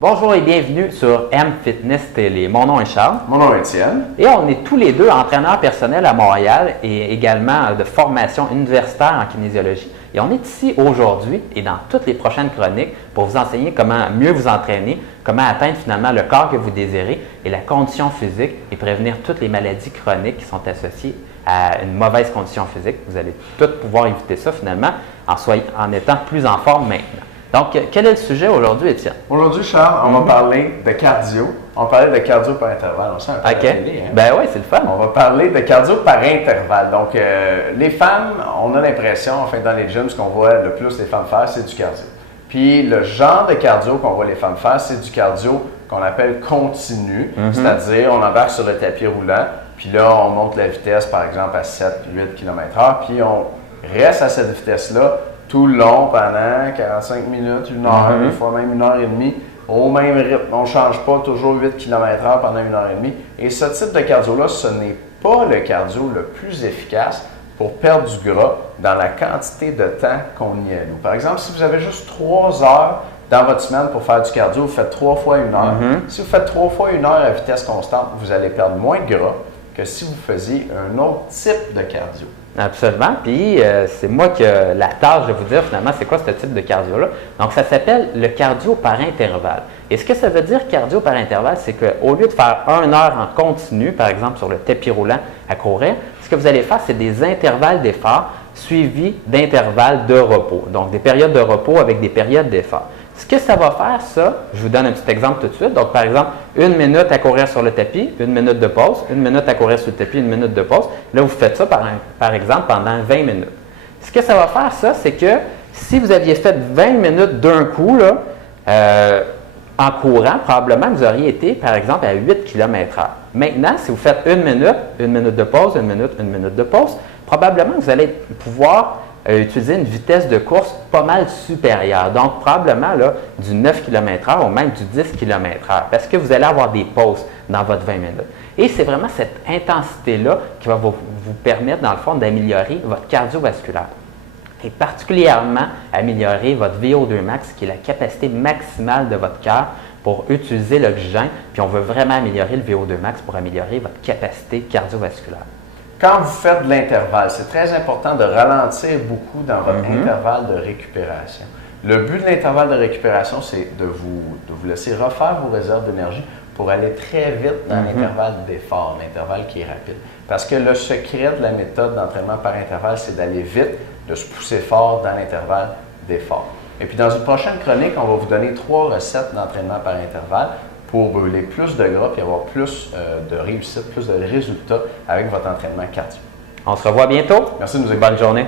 Bonjour et bienvenue sur M Fitness Télé. Mon nom est Charles. Mon nom est Étienne. Et on est tous les deux entraîneurs personnels à Montréal et également de formation universitaire en kinésiologie. Et on est ici aujourd'hui et dans toutes les prochaines chroniques pour vous enseigner comment mieux vous entraîner, comment atteindre finalement le corps que vous désirez et la condition physique et prévenir toutes les maladies chroniques qui sont associées à une mauvaise condition physique. Vous allez tous pouvoir éviter ça finalement en étant plus en forme maintenant. Donc, quel est le sujet aujourd'hui, Étienne? Aujourd'hui, Charles, on va parler de cardio. On va parler de cardio par intervalle. On sent un peu la télé, hein? Ben oui, c'est le fun. On va parler de cardio par intervalle. Donc, les femmes, on a l'impression, enfin, dans les gyms, ce qu'on voit le plus les femmes faire, c'est du cardio. Puis, le genre de cardio qu'on voit les femmes faire, c'est du cardio qu'on appelle continu. C'est-à-dire, on embarque sur le tapis roulant, puis là, on monte la vitesse, par exemple, à 7-8 km/h, puis on reste à cette vitesse-là tout le long pendant 45 minutes, 1 heure, des fois même 1h30, au même rythme. On ne change pas toujours 8 km/h pendant 1h30. Et ce type de cardio-là, ce n'est pas le cardio le plus efficace pour perdre du gras dans la quantité de temps qu'on y alloue. Par exemple, si vous avez juste 3 heures dans votre semaine pour faire du cardio, vous faites 3 fois 1 heure. Si vous faites 3 fois 1 heure à vitesse constante, vous allez perdre moins de gras que si vous faisiez un autre type de cardio. Absolument. Puis, c'est moi qui ai la tâche de vous dire finalement c'est quoi ce type de cardio-là. Donc, ça s'appelle le cardio par intervalle. Et ce que ça veut dire cardio par intervalle, c'est qu'au lieu de faire 1 heure en continu, par exemple sur le tapis roulant à courir, ce que vous allez faire, c'est des intervalles d'effort suivis d'intervalles de repos. Donc, des périodes de repos avec des périodes d'effort. Ce que ça va faire, ça, je vous donne un petit exemple tout de suite. Donc, par exemple, 1 minute à courir sur le tapis, 1 minute de pause, 1 minute à courir sur le tapis, 1 minute de pause. Là, vous faites ça, par exemple, pendant 20 minutes. Ce que ça va faire, ça, c'est que si vous aviez fait 20 minutes d'un coup, là, en courant, probablement, vous auriez été, par exemple, à 8 km/h. Maintenant, si vous faites 1 minute de pause, 1 minute de pause, probablement, vous allez pouvoir utiliser une vitesse de course pas mal supérieure. Donc, probablement là, du 9 km/h ou même du 10 km/h parce que vous allez avoir des pauses dans votre 20 minutes. Et c'est vraiment cette intensité-là qui va vous permettre, dans le fond, d'améliorer votre cardiovasculaire et particulièrement améliorer votre VO2 max, qui est la capacité maximale de votre cœur pour utiliser l'oxygène. Puis, on veut vraiment améliorer le VO2 max pour améliorer votre capacité cardiovasculaire. Quand vous faites de l'intervalle, c'est très important de ralentir beaucoup dans votre intervalle de récupération. Le but de l'intervalle de récupération, c'est de vous laisser refaire vos réserves d'énergie pour aller très vite dans l'intervalle d'effort, l'intervalle qui est rapide. Parce que le secret de la méthode d'entraînement par intervalle, c'est d'aller vite, de se pousser fort dans l'intervalle d'effort. Et puis dans une prochaine chronique, on va vous donner 3 recettes d'entraînement par intervalle pour brûler plus de gras et avoir plus de réussite, plus de résultats avec votre entraînement cardio. On se revoit bientôt. Merci de nous écouter. Bonne journée.